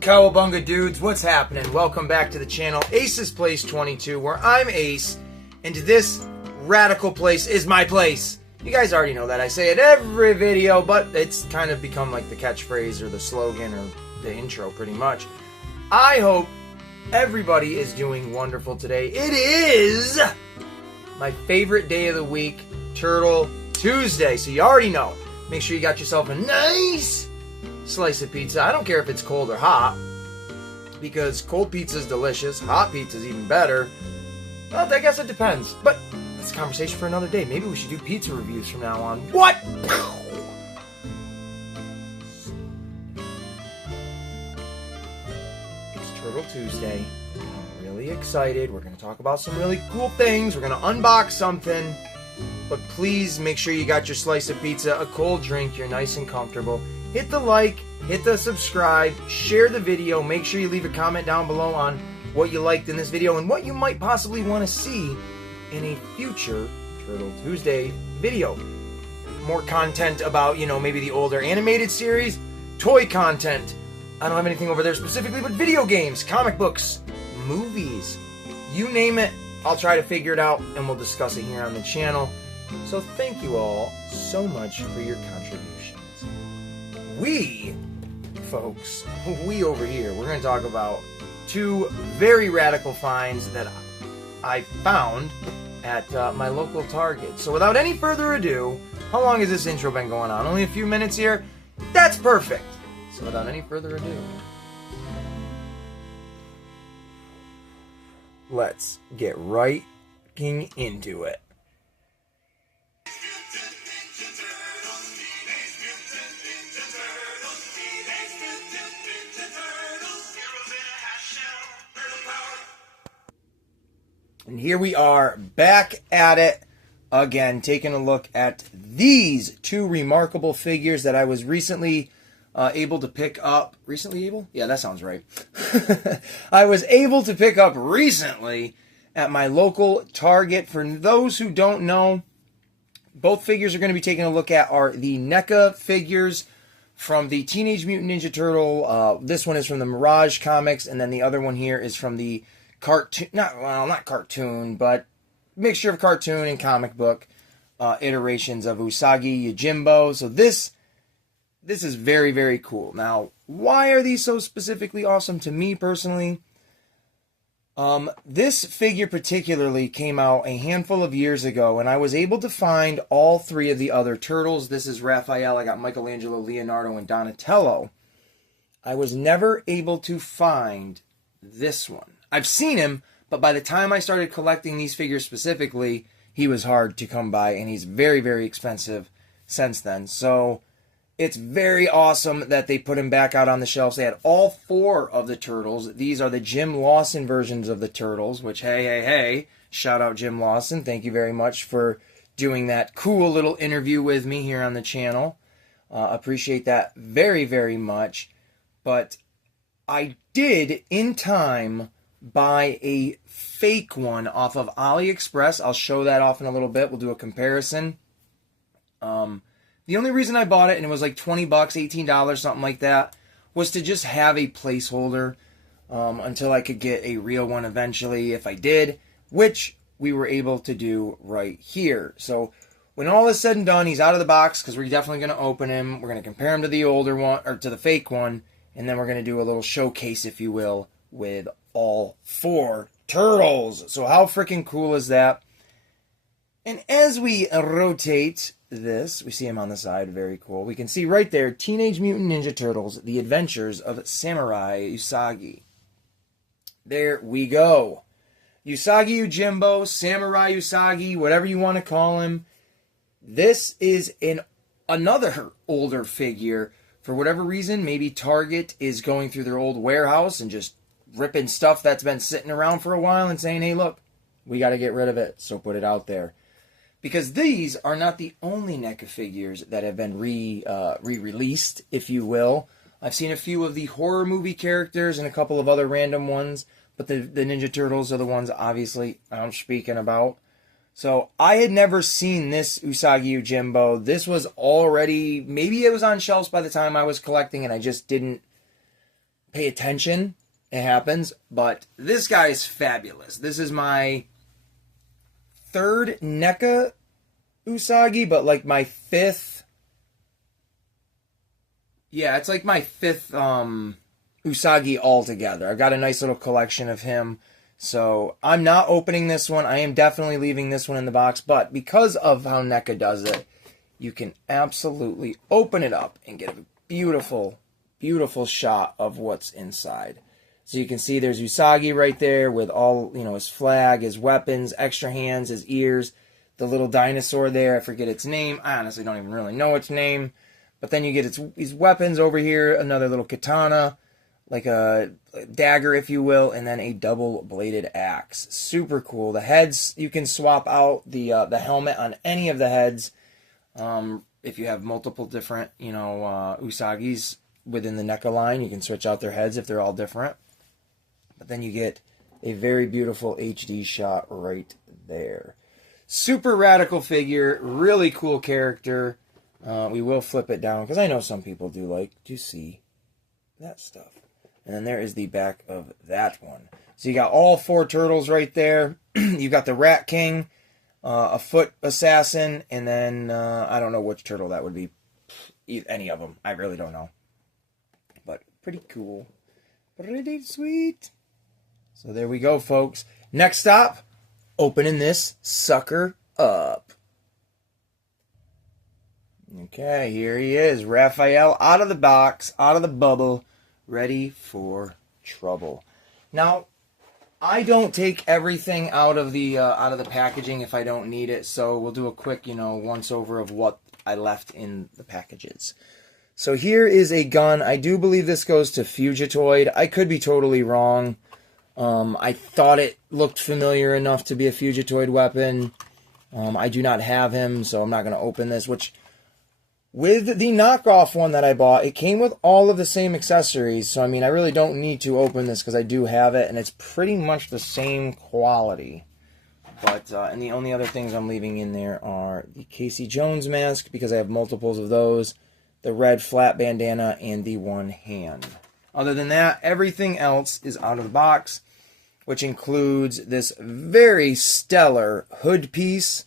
Cowabunga dudes, what's happening? Welcome back to the channel, Ace's Place 22, where I'm Ace, and this radical place is my place. You guys already know that. I say it every video, but it's kind of become like the catchphrase or the slogan or the intro pretty much. I hope everybody is doing wonderful today. It is my favorite day of the week, Turtle Tuesday, so you already know. Make sure you got yourself a nice slice of pizza. I don't care if it's cold or hot, because cold pizza is delicious, hot pizza is even better. Well, I guess it depends, but that's a conversation for another day. Maybe we should do pizza reviews from now on. What? It's Turtle Tuesday. I'm really excited. We're going to talk about some really cool things. We're going to unbox something, but please make sure you got your slice of pizza, a cold drink, you're nice and comfortable. Hit the like, hit the subscribe, share the video, make sure you leave a comment down below on what you liked in this video and what you might possibly want to see in a future Turtle Tuesday video. More content about, maybe the older animated series, toy content. I don't have anything over there specifically, but video games, comic books, movies, you name it, I'll try to figure it out and we'll discuss it here on the channel. So thank you all so much for your contributions. We over here, we're going to talk about two very radical finds that I found at my local Target. So without any further ado, how long has this intro been going on? Only a few minutes here? That's perfect! So without any further ado, let's get right into it. And here we are, back at it again, taking a look at these two remarkable figures that I was recently able to pick up. Recently able? Yeah, that sounds right. I was able to pick up recently at my local Target. For those who don't know, both figures we're going to be taking a look at are the NECA figures from the Teenage Mutant Ninja Turtle. This one is from the Mirage comics, and then the other one here is from the cartoon, not cartoon, but mixture of cartoon and comic book iterations of Usagi Yojimbo. So this is very, very cool. Now, why are these so specifically awesome to me personally? This figure particularly came out a handful of years ago, and I was able to find all three of the other turtles. This is Raphael. I got Michelangelo, Leonardo, and Donatello. I was never able to find this one. I've seen him, but by the time I started collecting these figures specifically, he was hard to come by, and he's very, very expensive since then. So it's very awesome that they put him back out on the shelves. They had all four of the turtles. These are the Jim Lawson versions of the turtles, which, hey, shout out Jim Lawson. Thank you very much for doing that cool little interview with me here on the channel. Appreciate that very, very much. But I did, in time, buy a fake one off of AliExpress. I'll show that off in a little bit. We'll do a comparison. The only reason I bought it, and it was like $20, $18, something like that, was to just have a placeholder until I could get a real one eventually, if I did, which we were able to do right here. So when all is said and done, he's out of the box, because we're definitely going to open him. We're going to compare him to the older one, or to the fake one, and then we're going to do a little showcase, if you will, with all four turtles. So how freaking cool is that? And as we rotate this, we see him on the side, very cool. We can see right there, Teenage Mutant Ninja Turtles, The Adventures of Samurai Usagi. There we go. Usagi Yojimbo, Samurai Usagi, whatever you want to call him. This is another older figure. For whatever reason, maybe Target is going through their old warehouse and just ripping stuff that's been sitting around for a while and saying, hey, look, we got to get rid of it, so put it out there. Because these are not the only NECA figures that have been re-released, if you will. I've seen a few of the horror movie characters and a couple of other random ones, but the Ninja Turtles are the ones, obviously, I'm speaking about. So I had never seen this Usagi Yojimbo. This was already, maybe it was on shelves by the time I was collecting, and I just didn't pay attention. It happens. But this guy is fabulous. This is my third NECA Usagi, but like my fifth. Yeah, it's like my fifth Usagi altogether. I've got a nice little collection of him. So I'm not opening this one. I am definitely leaving this one in the box. But because of how NECA does it, you can absolutely open it up and get a beautiful, beautiful shot of what's inside. So you can see there's Usagi right there with all, you know, his flag, his weapons, extra hands, his ears, the little dinosaur there. I forget its name. I honestly don't even really know its name. But then you get his weapons over here, another little katana, like a dagger, if you will, and then a double-bladed axe. Super cool. The heads, you can swap out the helmet on any of the heads. If you have multiple different, you know, Usagis within the NECA line, you can switch out their heads if they're all different. But then you get a very beautiful HD shot right there. Super radical figure, really cool character. We will flip it down because I know some people do like to see that stuff. And then there is the back of that one. So you got all four turtles right there. You got the Rat King, a foot assassin, and then I don't know which turtle that would be. Any of them. I really don't know. But pretty cool. Pretty sweet. So there we go, folks. Next stop, opening this sucker up. Okay, here he is. Raphael out of the box, out of the bubble, ready for trouble. Now, I don't take everything out of the packaging if I don't need it, so we'll do a quick, you know, once over of what I left in the packages. So here is a gun. I do believe this goes to Fugitoid. I could be totally wrong. I thought it looked familiar enough to be a Fugitoid weapon. I do not have him, so I'm not going to open this, which with the knockoff one that I bought, it came with all of the same accessories. So, I mean, I really don't need to open this because I do have it, and it's pretty much the same quality. But, and the only other things I'm leaving in there are the Casey Jones mask, because I have multiples of those, the red flat bandana, and the one hand. Other than that, everything else is out of the box, which includes this very stellar hood piece.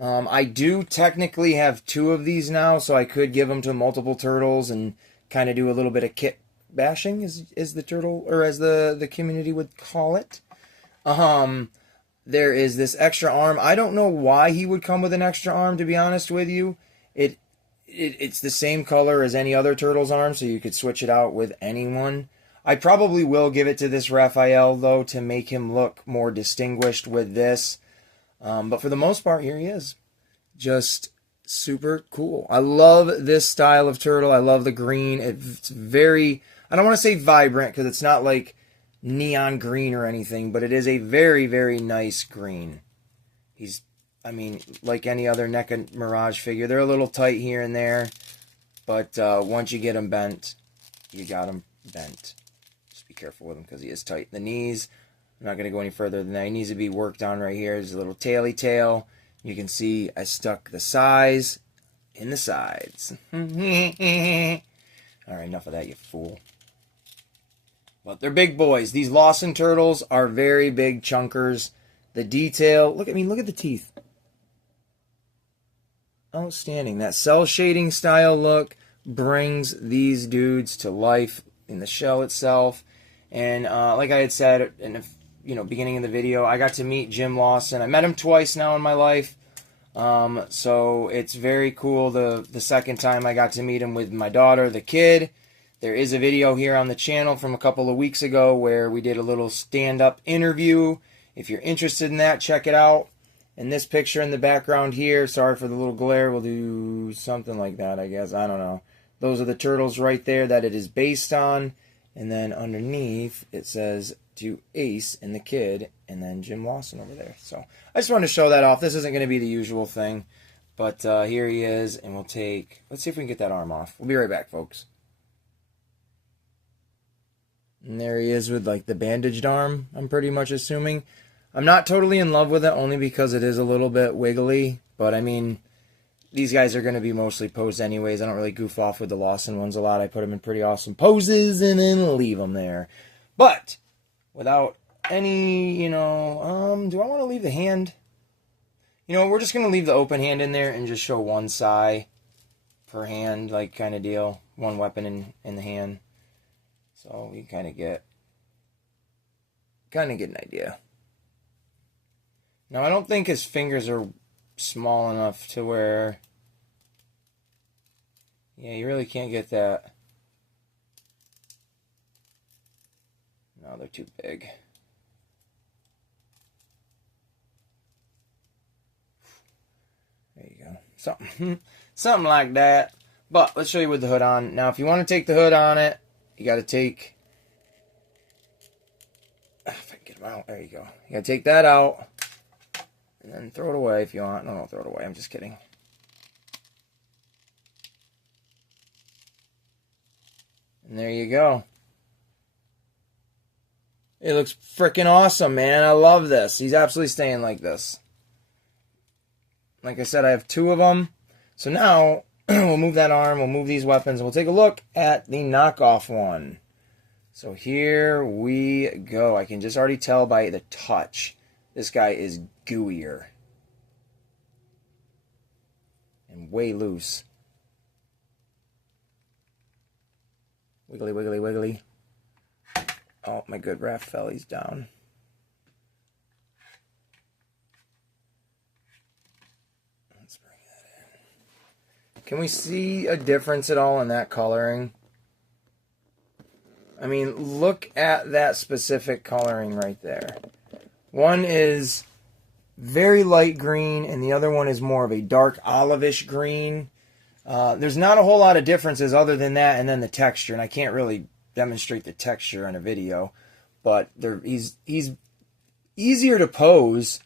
I do technically have two of these now, so I could give them to multiple turtles and kind of do a little bit of kit bashing, is the turtle, or as the community would call it. There is this extra arm. I don't know why he would come with an extra arm, to be honest with you. It's the same color as any other turtle's arm, so you could switch it out with anyone. I probably will give it to this Raphael, though, to make him look more distinguished with this. But for the most part, here he is. Just super cool. I love this style of turtle. I love the green. It's very, I don't want to say vibrant, because it's not like neon green or anything, but it is a very, very nice green. He's, I mean, like any other NECA Mirage figure, they're a little tight here and there, but once you get them bent, you got them bent. Just be careful with him because he is tight. The knees, I'm not going to go any further than that. He needs to be worked on right here. There's a little taily tail. You can see I stuck the size in the sides. All right, enough of that, you fool. But they're big boys. These Lawson turtles are very big chunkers. The detail, look at me, look at the teeth. Outstanding. That cell shading style look brings these dudes to life in the shell itself. And like I had said in the beginning of the video, I got to meet Jim Lawson. I met him twice now in my life. So it's very cool. The second time I got to meet him with my daughter, the kid. There is a video here on the channel from a couple of weeks ago where we did a little stand-up interview. If you're interested in that, check it out. And this picture in the background here, sorry for the little glare, we'll do something like that, I guess. I don't know. Those are the turtles right there that it is based on. And then underneath, it says to Ace and the kid, and then Jim Lawson over there. So I just wanted to show that off. This isn't going to be the usual thing. But here he is, and we'll take... Let's see if we can get that arm off. We'll be right back, folks. And there he is with, like, the bandaged arm, I'm pretty much assuming. I'm not totally in love with it, only because it is a little bit wiggly. But, I mean, these guys are going to be mostly posed anyways. I don't really goof off with the Lawson ones a lot. I put them in pretty awesome poses and then leave them there. But without any, do I want to leave the hand? We're just going to leave the open hand in there and just show one sai per hand, like kind of deal. One weapon in the hand. So we kind of get an idea. Now, I don't think his fingers are small enough to where, yeah, you really can't get that. No, they're too big. There you go. Something like that. But let's show you with the hood on. Now, if you want to take the hood on it, you got to take, if I can get them out, there you go. You got to take that out and then throw it away if you want. No, don't throw it away. I'm just kidding. And there you go. It looks freaking awesome, man. I love this. He's absolutely staying like this. Like I said, I have 2 of them. So now, we'll move that arm, we'll move these weapons, and we'll take a look at the knockoff one. So here we go. I can just already tell by the touch. This guy is gooier. And way loose. Wiggly, wiggly, wiggly. Oh, my good Raphael, he's down. Let's bring that in. Can we see a difference at all in that coloring? I mean, look at that specific coloring right there. One is very light green, and the other one is more of a dark olive-ish green. There's not a whole lot of differences other than that, and then the texture, and I can't really demonstrate the texture in a video, but he's easier to pose,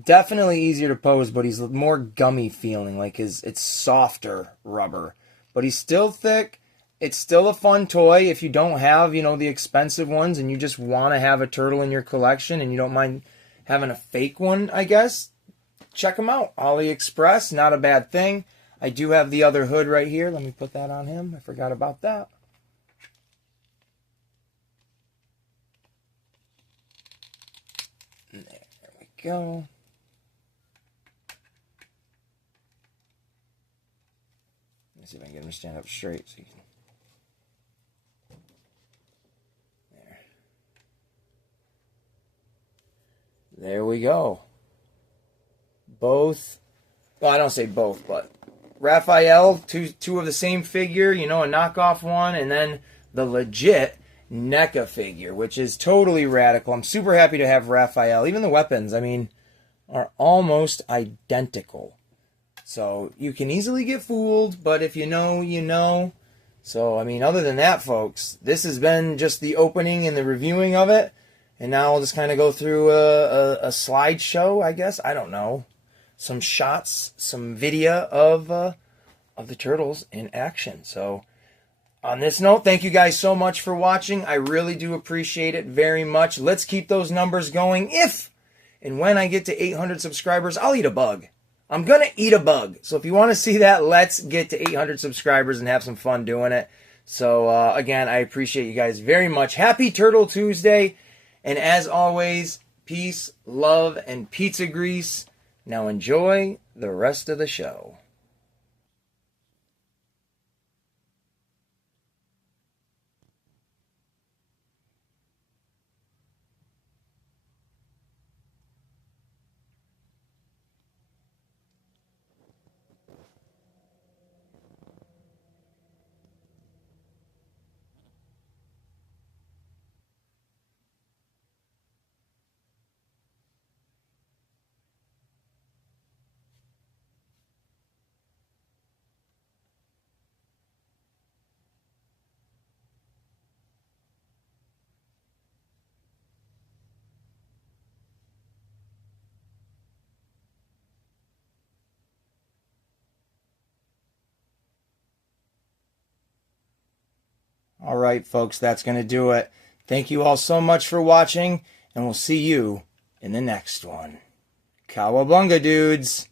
definitely easier to pose, but he's more gummy feeling, like it's softer rubber, but he's still thick. It's still a fun toy if you don't have, the expensive ones and you just want to have a turtle in your collection and you don't mind having a fake one, I guess. Check them out. AliExpress, not a bad thing. I do have the other hood right here. Let me put that on him. I forgot about that. There we go. Let's see if I can get him to stand up straight so you can. There we go. Both, well, I don't say both, but Raphael, two of the same figure, a knockoff one, and then the legit NECA figure, which is totally radical. I'm super happy to have Raphael. Even the weapons, are almost identical. So you can easily get fooled, but if you know, you know. So, other than that, folks, this has been just the opening and the reviewing of it. And now I'll just kind of go through a slideshow, I guess. I don't know. Some shots, some video of the turtles in action. So on this note, thank you guys so much for watching. I really do appreciate it very much. Let's keep those numbers going. If and when I get to 800 subscribers, I'll eat a bug. I'm going to eat a bug. So if you want to see that, let's get to 800 subscribers and have some fun doing it. So again, I appreciate you guys very much. Happy Turtle Tuesday. And as always, peace, love, and pizza grease. Now enjoy the rest of the show. All right, folks, that's going to do it. Thank you all so much for watching, and we'll see you in the next one. COWABUNGA, dudes!